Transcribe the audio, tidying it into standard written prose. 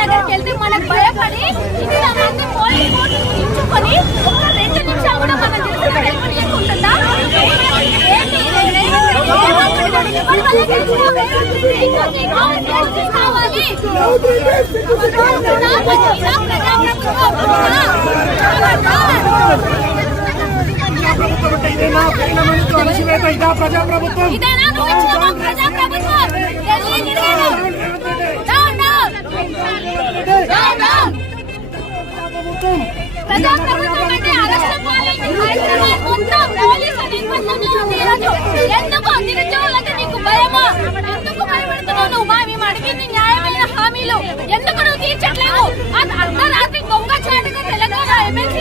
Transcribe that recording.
దగ్గరికి వెళ్తే మనకు భయపడి ఇంతమంది పోలీసు ఇచ్చుకొని ఒక 2 నిమిషాలు కూడా మనం ఉంటుందా? ప్రజాప్రభుత్వం అంటే అరెస్ట్ పాలైంది హైదరాబాద్ మొత్తం పోలీసు నిర్బంధంలో ఉంది. ఎందుకు నిరుద్యోగులకి నీకు భయమా? ఎందుకు భయపెడుతున్నావు నువ్వు? మేము అడిగింది న్యాయమైన హామీలు ఎందుకు నువ్వు తీర్చట్లేవు? అర్ధరాత్రి దొంగ చాటుగా తెలంగాణ ఎమ్మెల్సీ